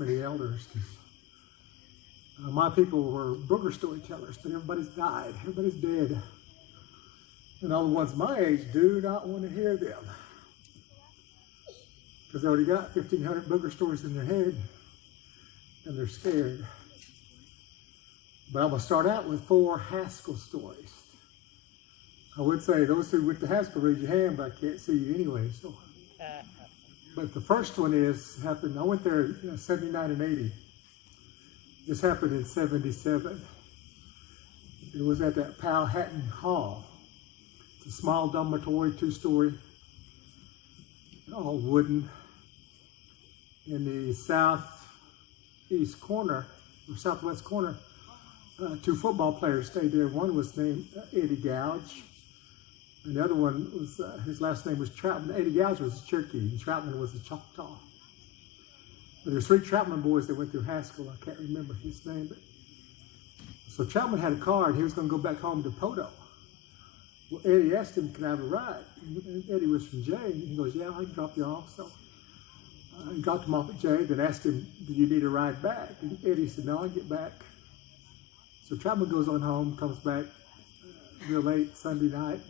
many elders. My people were booger storytellers, but everybody's died. Everybody's dead. And all the ones my age do not want to hear them. Because they already got 1,500 booger stories in their head, and they're scared. But I'm going to start out with 4 Haskell stories. I would say those who went to Haskell, raise your hand, but I can't see you anyway. So. But the first one happened, I went there in 79 and 80. This happened in 77. It was at that Powhatan Hall. It's a small dormitory, 2-story, all wooden. In the southeast corner, or southwest corner, 2 football players stayed there. One was named Eddie Gouge, and the other one was, his last name was Troutman. Eddie Gouge was a Cherokee, and Troutman was a Choctaw. But there's 3 Troutman boys that went through Haskell. I can't remember his name. But so Troutman had a car, and he was going to go back home to Poto. Well, Eddie asked him, can I have a ride? And Eddie was from Jay, and he goes, yeah, I can drop you off. So he dropped him off at Jay, then asked him, do you need a ride back? And Eddie said, no, I'll get back. So Troutman goes on home, comes back real late Sunday night.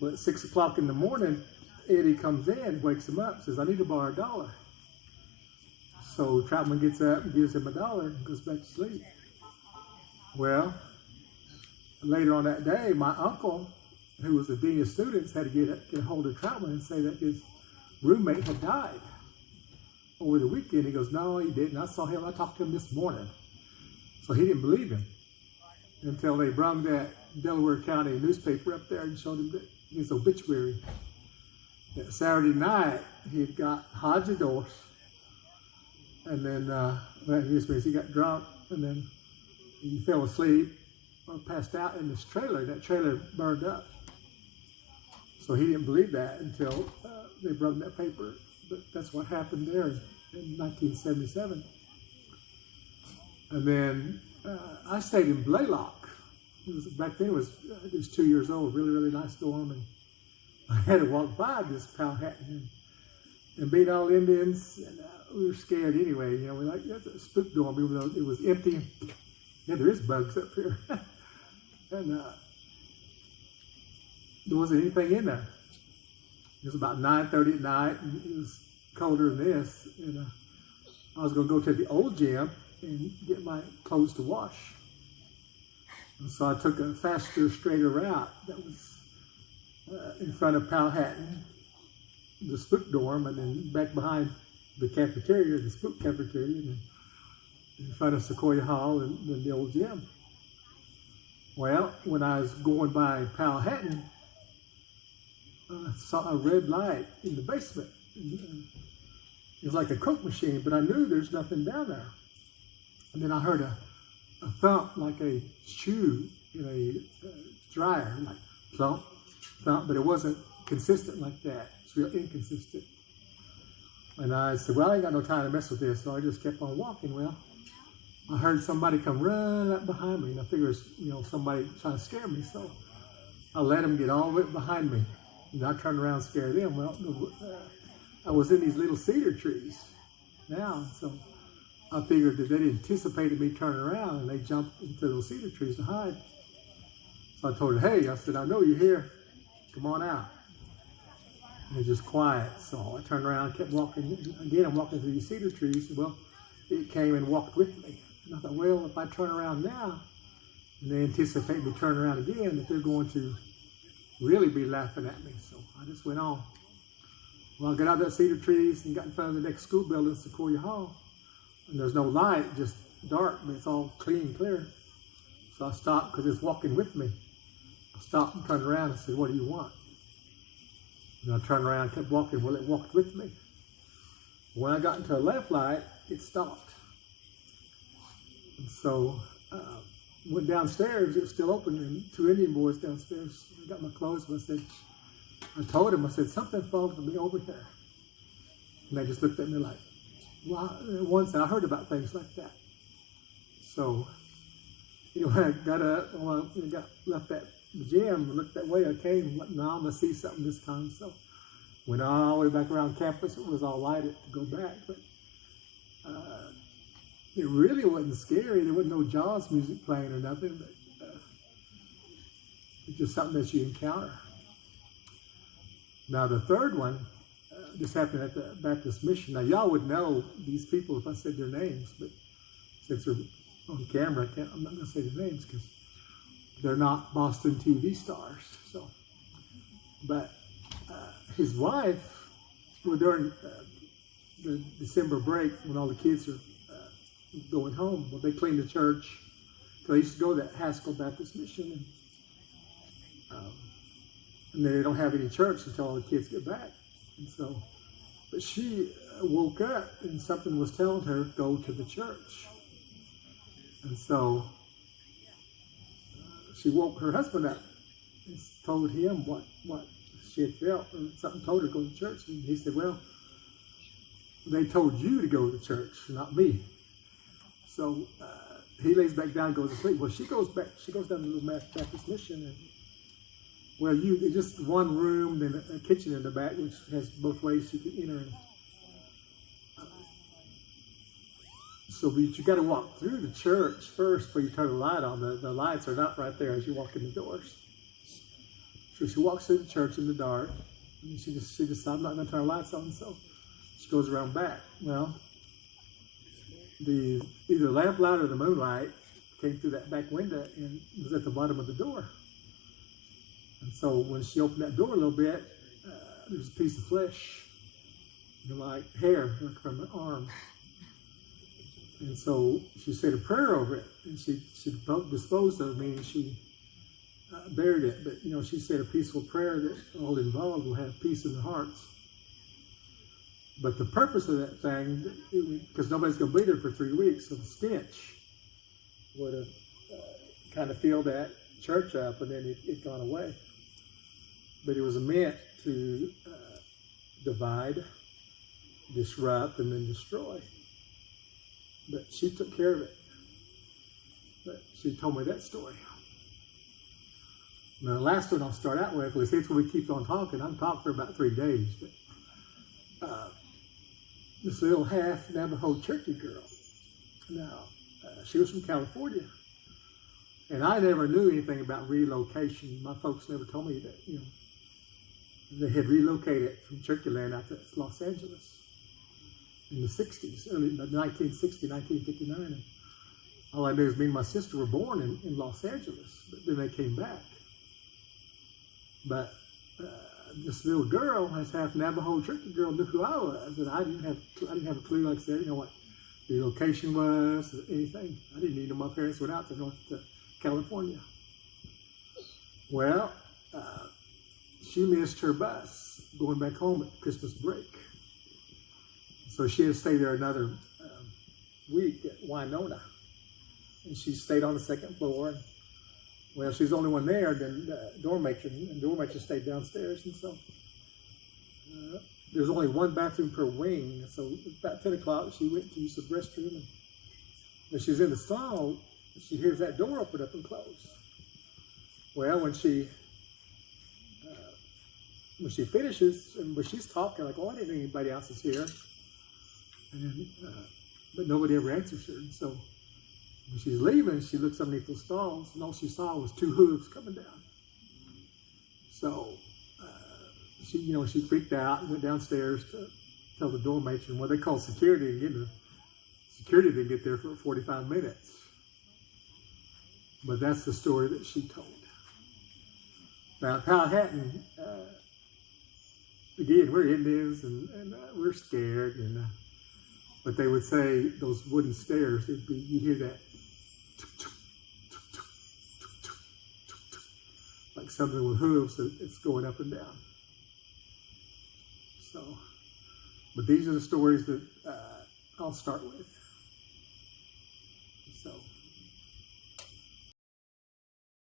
Well, at 6 o'clock in the morning, Eddie comes in, wakes him up, says, I need to borrow $1. So Troutman gets up and gives him $1 and goes back to sleep. Well, later on that day, my uncle, who was the dean of students, had to get a hold of Troutman and say that his roommate had died over the weekend. He goes, no, he didn't. I saw him. I talked to him this morning. So he didn't believe him until they brought that Delaware County newspaper up there and showed him his obituary. That Saturday night, he had got Hajidorf, and then this means he got drunk, and then he fell asleep or passed out in this trailer. That trailer burned up. So he didn't believe that until they brought that paper. But that's what happened there in 1977. And then I stayed in Blaylock. Back then it was 2 years old, really, really nice dorm. And I had to walk by this Powhatan and beat all Indians. And we were scared anyway. You know, we're like, that's a spook dorm, even though it was empty. Yeah, there is bugs up here. And there wasn't anything in there. It was about 9:30 at night, and it was colder than this. And I was going to go to the old gym and get my clothes to wash. And so I took a faster, straighter route that was in front of Powhatan, the spook dorm, and then back behind the cafeteria, the spook cafeteria, and then in front of Sequoia Hall and then the old gym. Well, when I was going by Powhatan, I saw a red light in the basement. It was like a Coke machine, but I knew there's nothing down there. And then I heard a thump like a shoe in a dryer, like thump, thump, but it wasn't consistent like that. It's real inconsistent. And I said, well, I ain't got no time to mess with this, so I just kept on walking. Well, I heard somebody come running up behind me, and I figured, you know, somebody trying to scare me, so I let them get all the way behind me. And I turned around and scared them. Well, I was in these little cedar trees now, so I figured that they anticipated me turning around, and they jumped into those cedar trees to hide. So I told her, hey, I said, I know you're here. Come on out. And it was just quiet. So I turned around and kept walking. Again, I'm walking through these cedar trees. Well, it came and walked with me. And I thought, well, if I turn around now, and they anticipate me turning around again, that they're going to really be laughing at me. So I just went on. Well, I got out of that cedar trees and got in front of the next school building, Sequoia Hall. And there's no light, just dark, but it's all clean, clear. So I stopped because it's walking with me. I stopped and turned around and said, what do you want? And I turned around and kept walking. Well, it walked with me. When I got into a left light, it stopped. And so went downstairs, it was still open, and 2 Indian boys downstairs. I got my clothes, and I told them, I said, something followed me over here. And they just looked at me like, well, once I heard about things like that. So, you know, when I got up, when I left that gym, looked that way, I came, and went, no, I'm going to see something this time. So, went all the way back around campus. It was all lighted to go back, but it really wasn't scary. There wasn't no Jaws music playing or nothing, but it's just something that you encounter. Now the third one, this happened at the Baptist Mission. Now y'all would know these people if I said their names, but since they're on camera, I'm not going to say their names because they're not Boston TV stars. So, but his wife, well, during the December break when all the kids are going home, well, they cleaned the church. So I used to go to that Haskell Baptist Mission, and they don't have any church until all the kids get back. And so, but she woke up and something was telling her, go to the church. And so she woke her husband up and told him what she had felt, or something told her to go to church. And he said, well, they told you to go to church, not me. So he lays back down and goes to sleep. Well, she goes down to the little Baptist Mission, and well, it's just one room, then a kitchen in the back, which has both ways you can enter. So you got to walk through the church first before you turn the light on. The lights are not right there as you walk in the doors. So she walks through the church in the dark, and she decides, I'm not going to turn the lights on, so she goes around back. Well, either the lamplight or the moonlight came through that back window and was at the bottom of the door. And so when she opened that door a little bit, there was a piece of flesh, like hair, like from an arm. And so she said a prayer over it, and she disposed of it, meaning she buried it. But, she said a peaceful prayer that all involved will have peace in their hearts. But the purpose of that thing, because nobody's going to be there for 3 weeks, so the stench would have kind of filled that church up, and then it gone away. But it was meant to divide, disrupt, and then destroy. But she took care of it. But she told me that story. Now, the last one I'll start out with was, here's where we keep on talking. I'm talking for about 3 days. But this little half Navajo Cherokee girl. Now, she was from California. And I never knew anything about relocation. My folks never told me that, they had relocated from Cherokee Land out to Los Angeles in the 60s, early 1960, 1959. And all I knew is me and my sister were born in Los Angeles, but then they came back. But this little girl, this half Navajo Cherokee girl, knew who I was, and I didn't have a clue, like I said, what the location was, or anything. I didn't even know my parents went out to North California. Well, she missed her bus going back home at Christmas break. So she had to stay there another week at Winona. And she stayed on the second floor. And, well, she was the only one there, then the dorm matron stayed downstairs. And so there's only one bathroom per wing. So about 10 o'clock, she went to use the restroom. And when she's in the stall, she hears that door open up and close. Well, when she finishes, and when she's talking, like, oh, I didn't know anybody else is here. And, but nobody ever answers her. And so when she's leaving, she looks underneath the stalls, and all she saw was 2 hooves coming down. So she freaked out and went downstairs to tell the dorm matron. Well, they called security, and security didn't get there for 45 minutes. But that's the story that she told. Now, Powhatan, again, we're Indians, and we're scared, but they would say those wooden stairs, you'd hear that, like something with hooves, it's going up and down. So, but these are the stories that I'll start with. So.